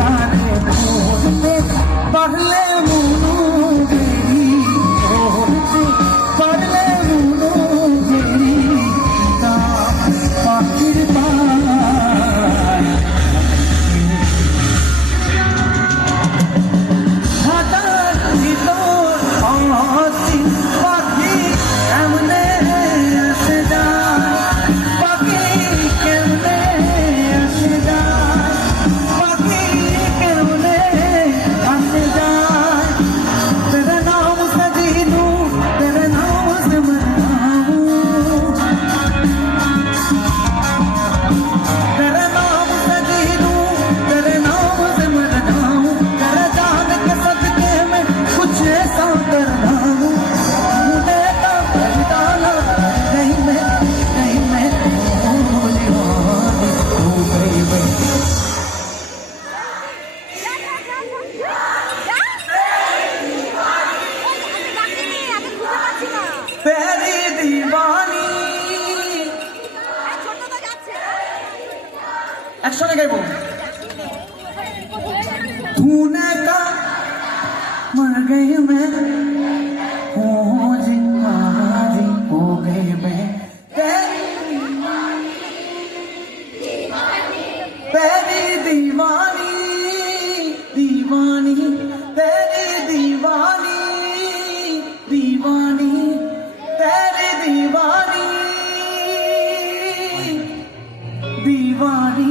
तारे ढूंढते पहले मुनोगेरी ढूंढते पहले मुनोगेरी दाम पाखिर पार हाथार ভিতর অহসি পাখি এমনে আসে যায় পাখি কেমনে আসে যায় পাখি কেমনে আসে যায় तेरे नाम से जी लूं तेरे नाम से मर जाऊं तेरे नाम से जी लूं तेरे नाम से मर जाऊं तेरे जान के सदके में कुछ ऐसा कर डालूं मुझे तो पहचाना नहीं मैं भूली वाली हो गई मैं तेरी दीवानी একসঙ্গে গাইবো तूने का मर गई मैं हो जिंदारी हो गई मैं तेरी दीवानी दीवानी तेरी दीवानी दीवानी तेरी दीवानी दीवानी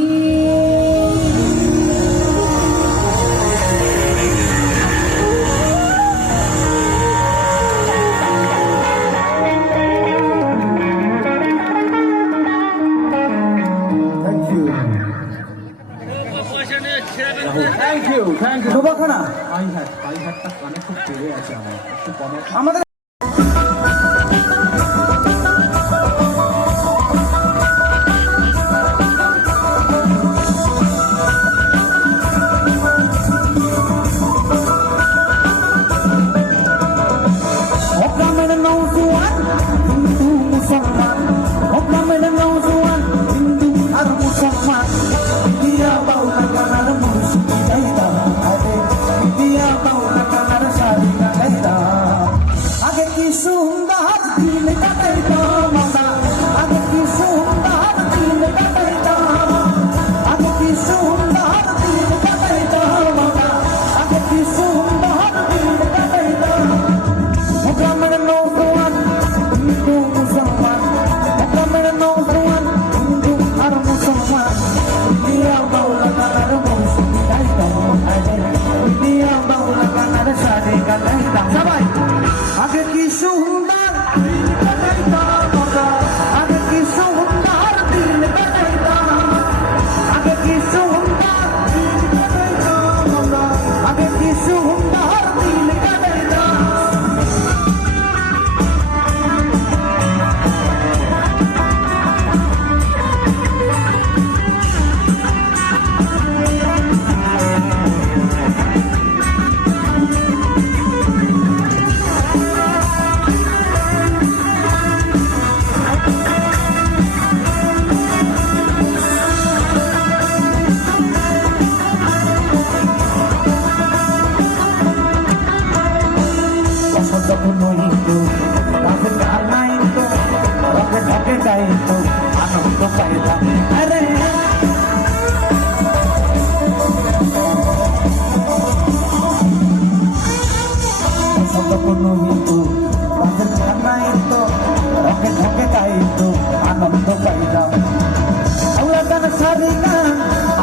থ্যাংক ইউ শোভাখানা পাইহাটটা কানে খুব পেরে আছে আমার একটু কমে আমাদের গ্রামের নৌজওয়ান হিন্দু মুসলমান গ্রামের নৌজওয়ান হিন্দু আর মুসলমান দিয়া বাউলা গানার মুর্শিদি গাইতাম আরে দিয়া বাউলা গানার শাড়ি গাইতাম আগে কি সুন্দর দিন কাটাইতাম আমরা আগে কি সুন্দর দিন কাটাইতাম আগে কি সুন্দর দিন কাটাইতাম আমরা আগে কি সুন্দর দিন কাটাইতাম গ্রামের নৌজওয়ান হিন্দু মুসলমান গ্রামের নৌজওয়ান হিন্দু আর মুসলমান দিয়া বাউলা গানার মুর্শিদি গাইতাম দিয়া বাউলা গানার শাড়ি গাইতাম সবাই আগে কি সুন্দর দিন কাটাইতাম আমরা আগে কি সুন্দর দিন কাটাইতাম আগে কি সুন্দর দিন কাটাইতাম আমরা আগে কি সুন্দর দিন কাটাইতাম যখন হইতো রাতে গান নাইতো রকে ঢকে যাইতো আনন্দ পাইতাম আরে যখন হইতো রাতে গান নাইতো রকে ঢকে যাইতো আনন্দ পাইতাম আউলা গান সারি গান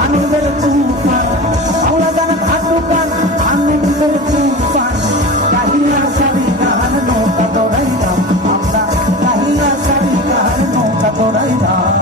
আনন্দের তুফান আউলা গান খাটু গান আনন্দের তুফান কাহিয়া সারি গান নৌকা দৌড়াইতাম আমরা কাহিয়া সারি গান নৌকা দৌড়াইতাম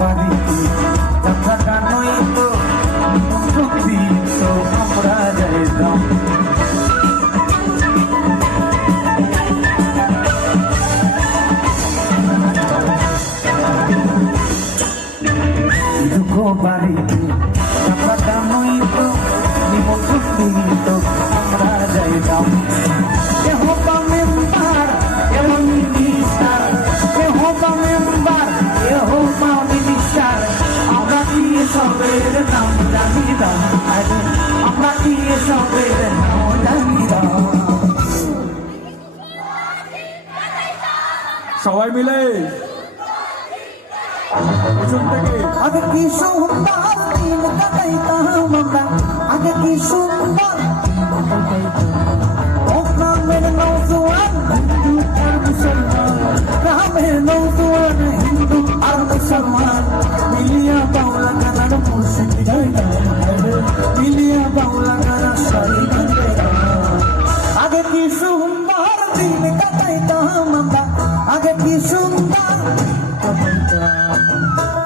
বাড়িতে যাত্রাটা নয়তো সত্যি তো আমরা যাইতাম দুঃখ বাড়িতে যাত্রাটা নয়তো সত্যি তো আমরা যাইতাম কেহ বা মেম্বার কেহ মিনিস্টার কেহ বা মেম্বার কেহ বা মিনিস্টার আমরা কি সবের নাম জানিতাম আমরা কি সবের নাম জানিতাম সবাই মিলে পিছন থেকে আগে কি সুন্দর দিন কাটাইতাম আমরা আগে কি সুন্দর ও গ্রামের নৌজওয়ান হিন্দু আর মুসলমান গ্রামের নৌজওয়ান হিন্দু আর মুসলমান মিলিয়া বাউলা গানার মুর্শিদ গাইতাম মিলিয়া বাউলা গানার শাড়ি গাইতাম আগে কি সুন্দর দিন কাটাইতাম আমরা আগে কি সুন্দর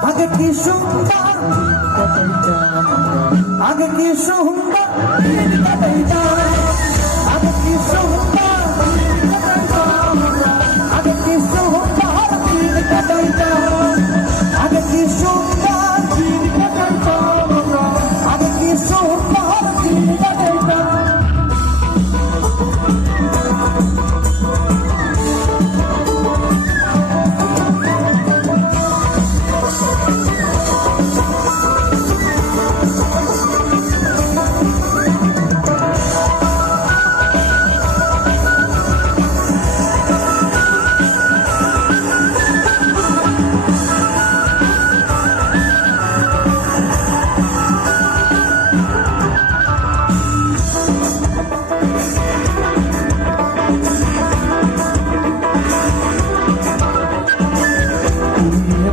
আগে কি সুন্দর আগে কি সুন্দর দিন কাটাইতাম আগে কি সুন্দর আগে কি সুন্দর দিন কাটাইতাম আগে কি সুন্দর দিন কাটাইতাম আগে কি সুন্দর দিন কাটাইতাম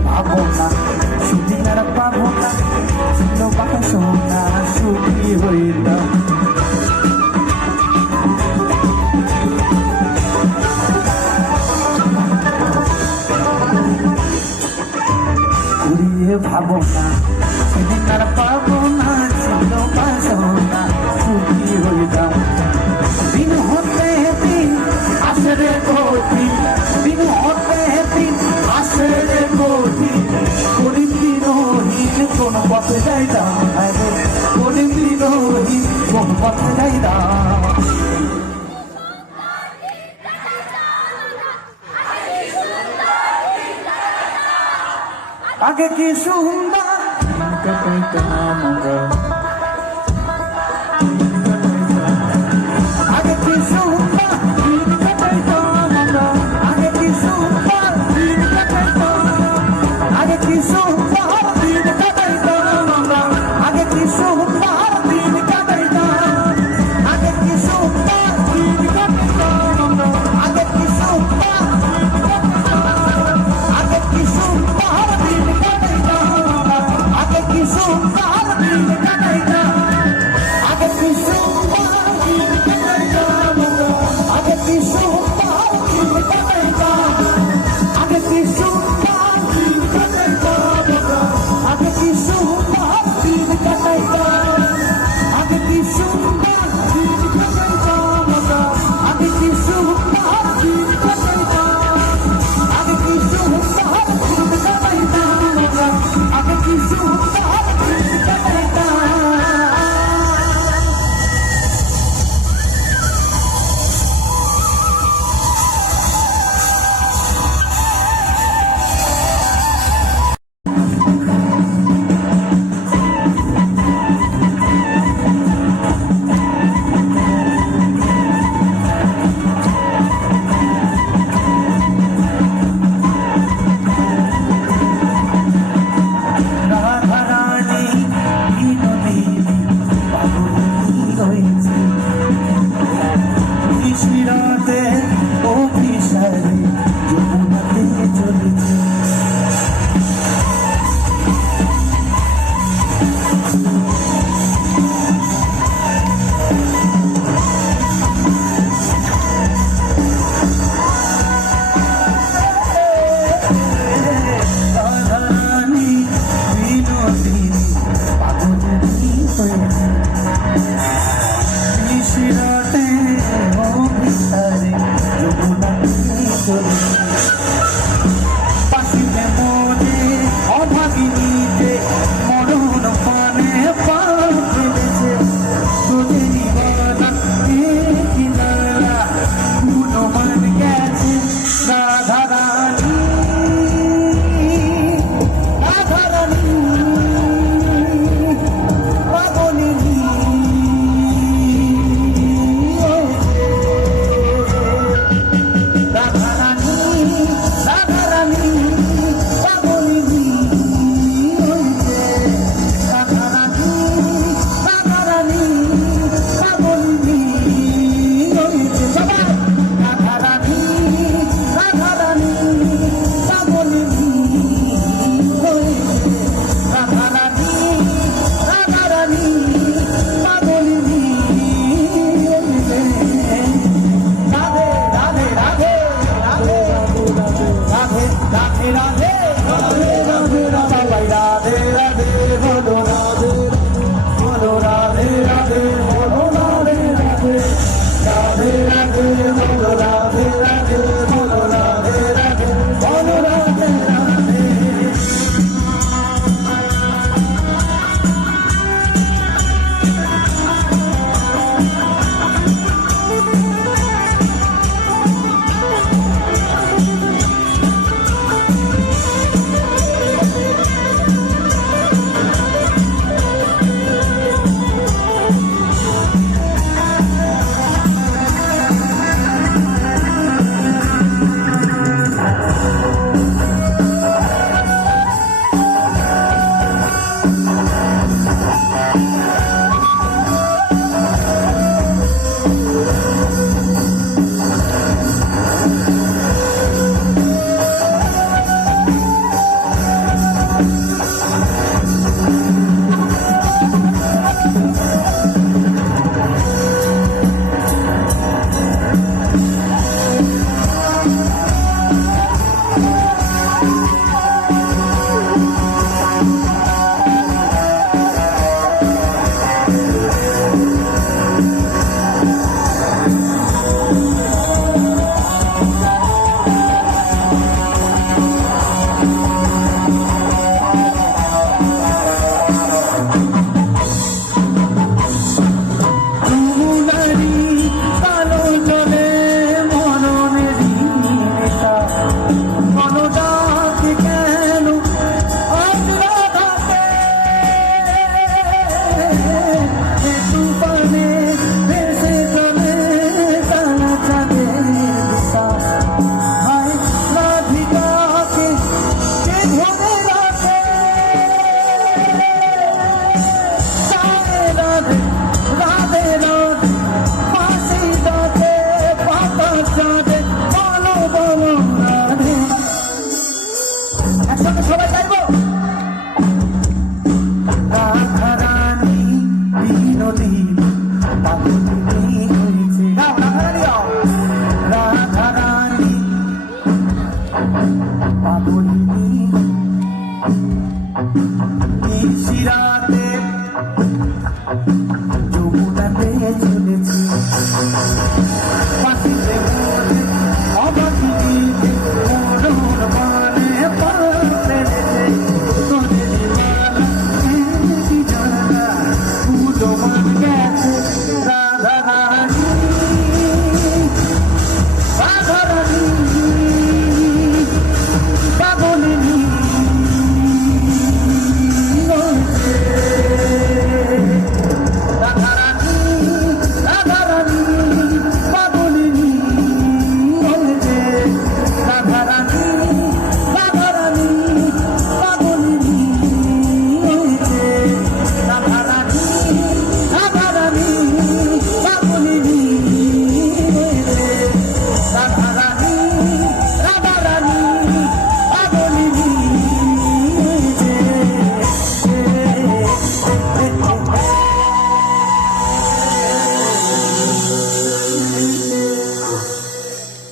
ভাবনা সুদিনার পাবনা ছিল বাসনা সুখী হইতাম ভাবনা সুদিনার পাবনা ছিল বাসনা সুখী হইতাম দিন হতে দিন আসে রে গতি দিন হতে দিন আসে রে গতি গরিব দিনহীন কোন পথে যাইতাম গরিব দিনহীন কোন পথে যাইতাম আগে কি সুন্দর কাটাইতাম আমরা আগে কি সুন্দর দিন কাটাইতাম আমরা আগে কি সুন্দর দিন কাটাইতাম আগে কি সুন্দর দিন কাটাইতাম আমরা আগে কি সুন্দর দিন কাটাইতাম আগে কি সুন্দর দিন কাটাইতাম আমরা আগে কি সুন্দর আগে কি সুন্দর দিন কাটাইতাম আগে কি সুন্দর দিন কাটাইতাম নিশিরাতে যমুনাতে চলেছি পাখিতে বলে অবাকি দিতে মরুর বনে পা ফেলেছে তোদের মালা কি জানা ফুলো মান গেছে রাধা রানী রাধা রানী পাগলিনী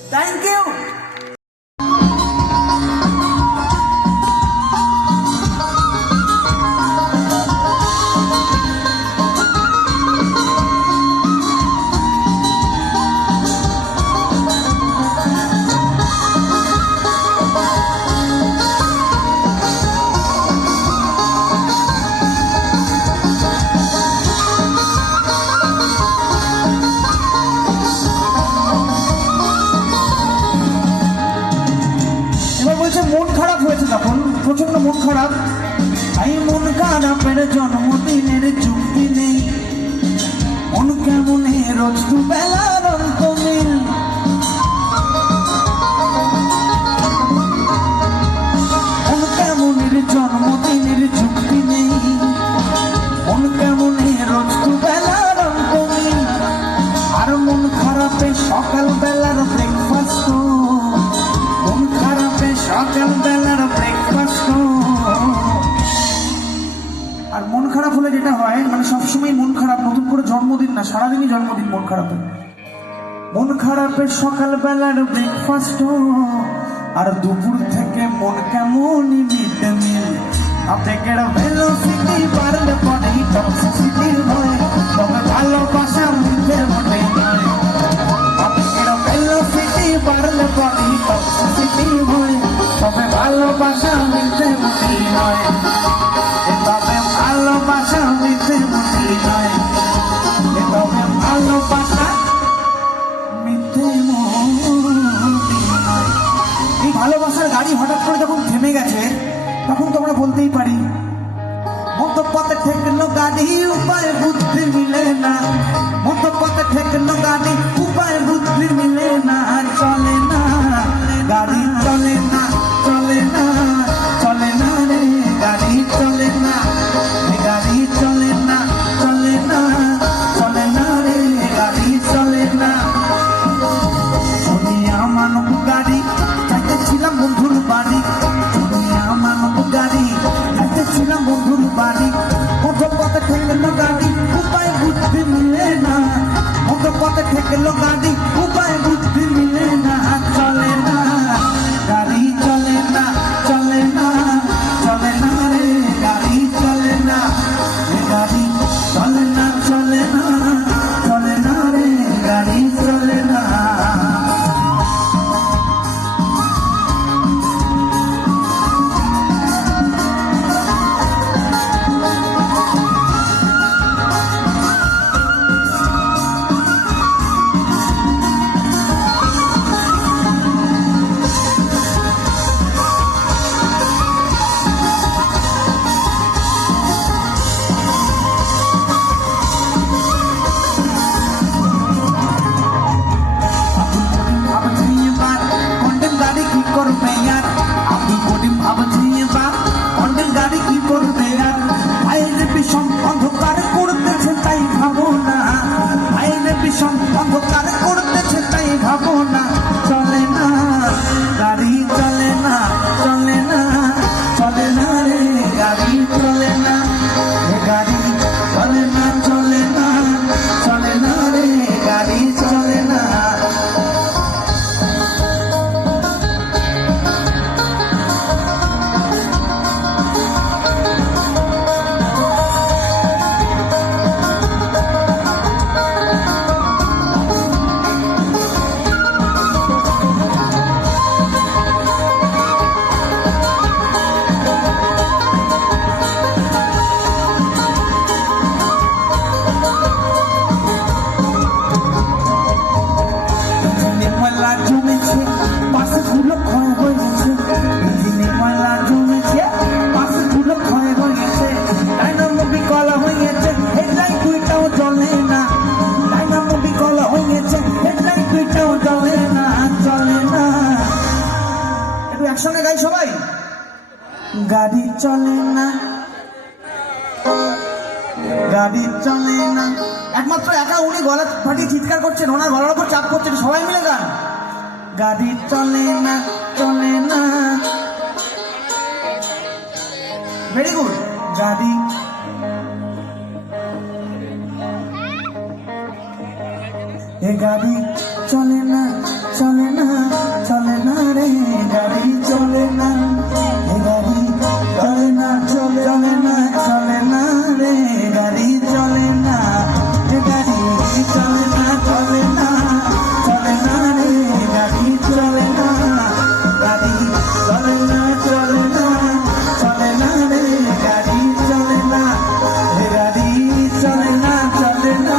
Thank you. মন খারাপ হয়েছে তখন প্রচন্ড মন খারাপ এই মন খারাপের জন্মদিনের চুক্তি নেই মন কেমনে রোজ দু বেলার অন্ত মিল মন কেমনের জন্মদিনের চুক্তি নেই মন কেমনে রোজ দু বেলার অন্ত মিল আর মন খারাপে সকাল বেলার ব্রেকফাস্ট মন খারাপে সকাল বেলার ব্রেকফাস্ট আর মন খারাপ হলে যেটা হয় মানে সবসময় মন খারাপ নতুন করে জন্মদিন না সারাদিনই জন্মদিন মন খারাপে মন খারাপে সকাল বেলার ব্রেকফাস্ট আর দুপুর থেকে মন কেমন মিড ডে মিল আবেগের ভেলোসিটি বাড়লে পরেই টক্সিসিটি হয় তবে ভালোবাসা মিথ্যে মোটে নয় আবেগের ভেলোসিটি বাড়লে পরেই টক্সিসিটি হয় তবে ভালোবাসা মিথ্যে মোটে নয় তবে ভালোবাসা মিথ্যে মোটে নয় তবে ভালোবাসা মিথ্যে মোটে নয় এই ভালোবাসার গাড়ি হঠাৎ করে যখন থেমে গেছে তখন তো আমরা বলতেই পারি মতো পথে ঠেকলো গাড়ি উপায় বুদ্ধি মিলে না মতো পথে ঠেকলো গাড়ি উপায় বুদ্ধি মিলে না চলে না গাড়ি চলে না চলে না চলে না রে গাড়ি চলে না গাড়ি চলে না চলে না চলে না রে গাড়ি চলে না দুনিয়া মানব গাড়ি চাইতেছিলাম বন্ধুর বাড়ি দুনিয়া মানব গাড়ি চাইতেছিলাম বন্ধুর বাড়ি মতো পথে ঠেকলো গাড়ি উপায় বুদ্ধি মিলে না মতো পথে ঠেকলো গাড়ি উপায় বুদ্ধি মিলে না চলে না গাড়ি চলে না চলে না চলে না রে গাড়ি চলে না গাড়ি চলে না চলে না চলে না রে গাড়ি চলে না গাড়ি চলে না, গাড়ি চলে না। একমাত্র একা উনি গলা ফাটিয়ে চিৎকার করছেন, ওনার গলার উপর চাপ করছেন, সবাই মিলে গান। গাড়ি চলে না, চলে না। Very good. গাড়ি এ গাড়ি চলে না, চলে না, চলে না রে, গাড়ি চলে না, এ গাড়ি চলে না, চলে না, চলে না রে, গাড়ি চলে না, এ গাড়ি চলে না, চলে না, চলে না রে, গাড়ি চলে না, গাড়ি চলে না, চলে না, চলে না রে, গাড়ি চলে না, এ গাড়ি চলে না, চলে না,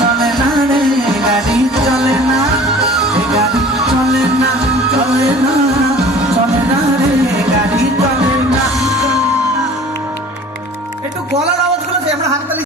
চলে না রে, গাড়ি চলে না, এ গাড়ি চলে না, চলে না, চলে না রে, গাড়ি চলে না। একটু গলার আওয়াজ গুলো আমরা হাততালি